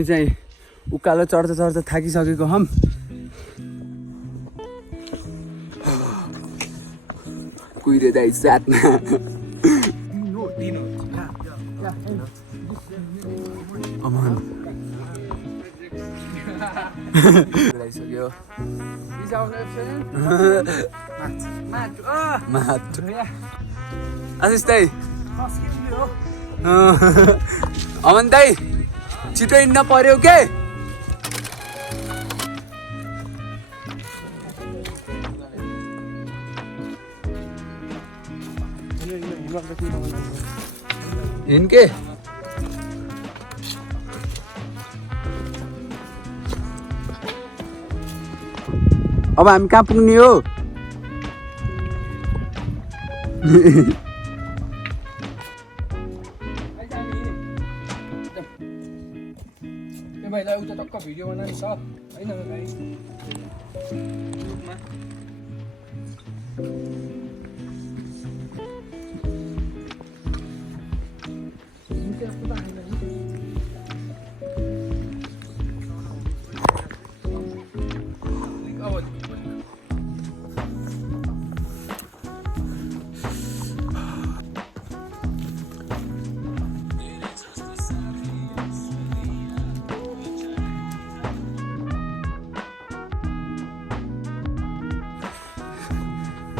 हामी चाहिँ उकालो चढ्दा चढ्दा थाकिसकेको हौँ। कुहिरे दाइ साथमा अमन गइसक्यो। आशिष दाइ अमन दाइ छिटो हिँड्न पर्यो के? हिँड्के अब हामी कहाँ पुग्ने हो? भाइलाई उता टक्क भिडियो बनाउने छ हैन भाइ।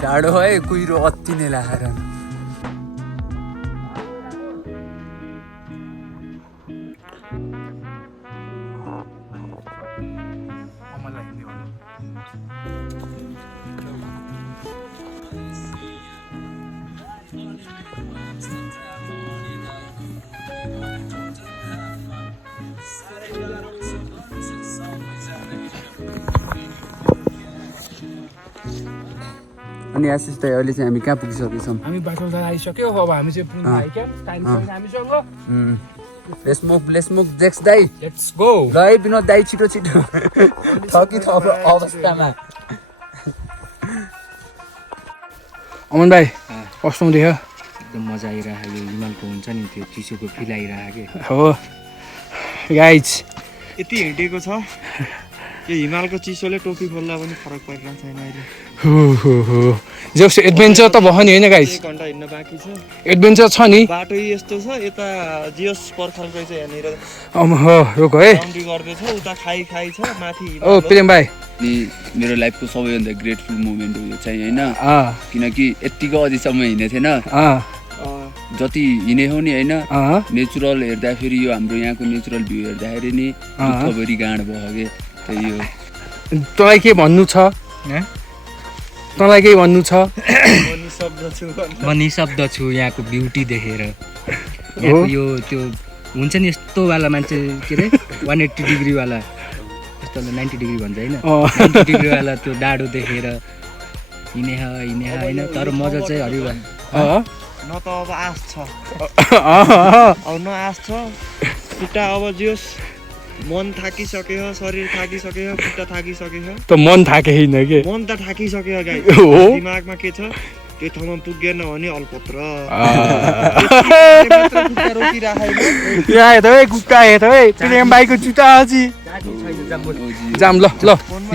जाडो है कुहिरो अति नै लाएर अनि आशिष दाइ अहिले चाहिँ हामी कहाँ पुगिसकेको छौँ? हामी बाटोमा आइसक्यो। अब हामी चाहिँ पुग्न आइक्या टाइम छैन हामीसँग। लेट्स मुभ जेक्स दाइ लेट्स गो। ल है विनोद दाइ छिटो छिटो थकित अवस्थामा। अमन भाइ कस्तो हुँदैछ? एकदम मजा आइरहेको यो हिमालको हुन्छ नि त्यो चिसोको फिल आइरहेको हो गाइज। यति हिँडेको छ यो हिमालको चिसोले टोपी खोल्दा पनि फरक परिरहेको छैन अहिले। हो जस एडभेन्चर त भयो नि हैन गाइज? 1 घण्टा हिँड्न बाँकी छ। एडभेन्चर छ नि। बाटो यस्तो छ यता जियोस पर्खलकै छ यहाँनिर हो रोक है बाउन्ड्री गर्दै छ उता खाई छ माथि। ओ प्रेम भाइ नि मेरो लाइफको सबैभन्दा ग्रेटफुल मोमेन्ट हो यो चाहिँ हैन? किनकि यतिको अझैसम्म हिँडेको थिएन। जति हिँडे हो नि हैन नेचुरल हेर्दाखेरि यो हाम्रो यहाँको नेचुरल भ्यू हेर्दाखेरि नि दुःखभरि गाँड भयो के। त्यही हो। तँलाई के भन्नु छ? तँलाई के भन्नु छ? म निशब्द छु यहाँको ब्युटी देखेर। यहाँको यो त्यो हुन्छ नि यस्तो वाला मान्छे के अरे 180 डिग्री वाला यस्तोलाई 90 डिग्री भन्छ हैन? 90 डिग्री वाला त्यो डाडो देखेर हिँडे हैन। तर मजा चाहिँ हरिवा न त अब आश छ अब न आश छ खुट्टा अब जियोस् मन थाकिसक्यो शरीर थाकिसक्यो खुट्टा थाकिसक्यो त मन थाकेन के? मन त थाकिसक्यो गाई। दिमागमा के छ त्यो ठाउँमा पुगेन भने अलपत्र यहाँ हेर कुट्टा हेर प्रेम भाइको जुत्ता अझी जाम ल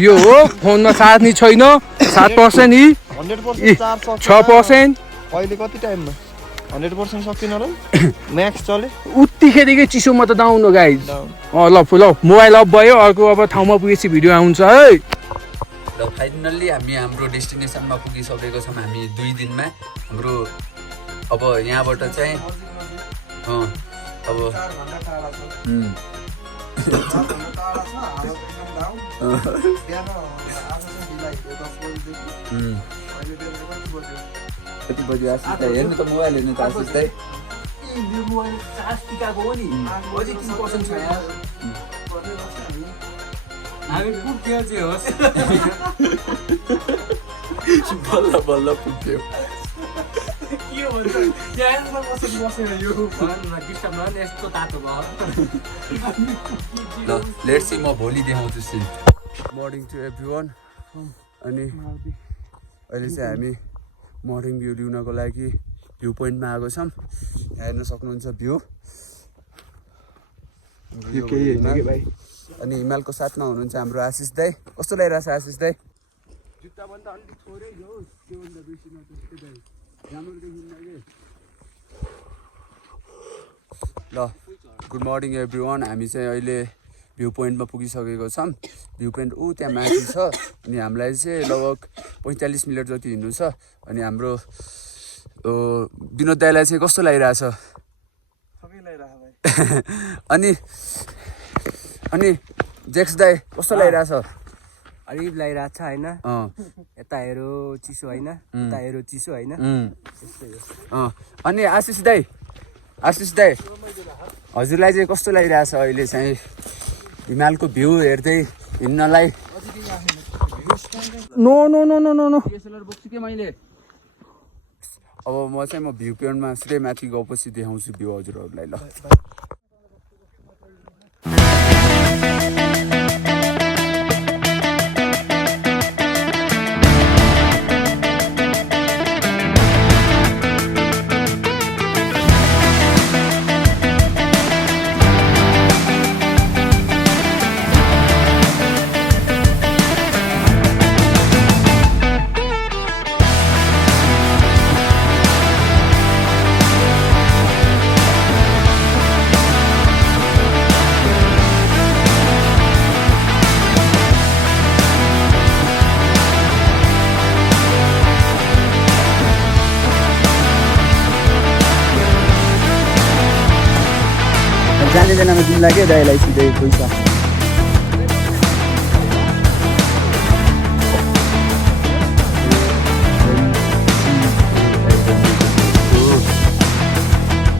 यो हो फोनमा चार्ज नि छैन 7% नि 100% 6%। अहिले कति टाइममा 100% सकिन र म्याक्स चले उतिखेरकै चिसोमा त डाउन हो गाइज। ल मोबाइल अफ भयो अर्को अब ठाउँमा पुगेपछि भिडियो आउँछ है। ल फाइनल्ली हामी हाम्रो डेस्टिनेसनमा पुगिसकेको छौँ। हामी 2 दिनमा हाम्रो अब यहाँबाट चाहिँ अब कति बजी आशिष दाइ हेर्नु त मोबाइल हेर्नु त आशिष दाइ। बल्ल बल्ल पुग्यो। ल लेट्स सी म भोलि देखाउँछु सिन। Morning to everyone. अनि अहिले चाहिँ हामी मर्निङ भ्यू लिनको लागि भ्यू पोइन्टमा आएको छौँ। हेर्न सक्नुहुन्छ भ्यू यो केही होइन कि भाइ। अनि हिमालको साथमा हुनुहुन्छ हाम्रो आशिष दाई। कस्तो लागिरहेछ आशिष दाई? जुत्ताभन्दा अलिक थोरै हो, त्योभन्दा बेसी नचस्के दाइ। राम्रो देखिन्न के। ल गुड मर्निङ एभ्रिवान। हामी चाहिँ अहिले भ्यू पोइन्टमा पुगिसकेको छौँ। भ्यू पोइन्ट त्यहाँ माथि छ। अनि हामीलाई चाहिँ लगभग 45 मिनट जति हिँड्नु छ। अनि हाम्रो विनोद दाईलाई चाहिँ कस्तो लागिरहेछ? अनि जेक्स दाई कस्तो लागिरहेछ? अलिक लागिरहेको छ होइन, यता हेरो चिसो होइन, यता हेरो चिसो होइन। अनि आशिष दाई हजुरलाई चाहिँ कस्तो लागिरहेछ अहिले चाहिँ हिमालको भ्यू हेर्दै हिँड्नलाई? No no no no no no DSLR बोक्छु के मैले। अब म भ्यू पोइन्टमा सिधै माथि गएपछि देखाउँछु भ्यू हजुरहरूलाई। ल जानेजनामा दिनु लाग्यो दाइलाई सिधै पैसा।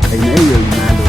होइन है यो हिमाल हो।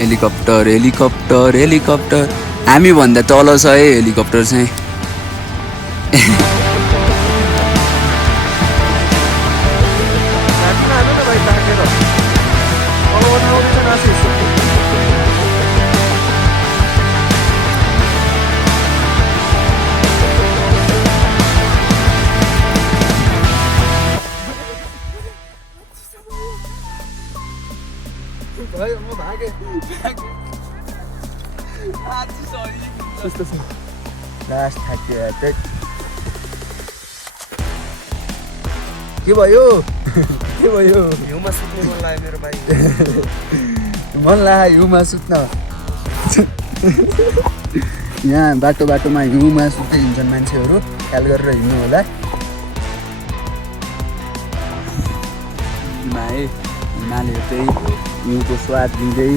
हेलिकप्टर हेलिकप्टर हेलिकप्टर हामी भन्दा तल छ है हेलिकप्टर चाहिँ। लास्ट थाक्यो के भयो हिउँमा सुत्ने मन लाग्यो मेरो भाइ। मन लाग्यो हिउँमा सुत्न। यहाँ बाटोमा हिउँमा सुत्दै हिँड्छन् मान्छेहरू, ख्याल गरेर हिँड्नु होला। हिमाल हेर्दै हिउँको स्वाद लिँदै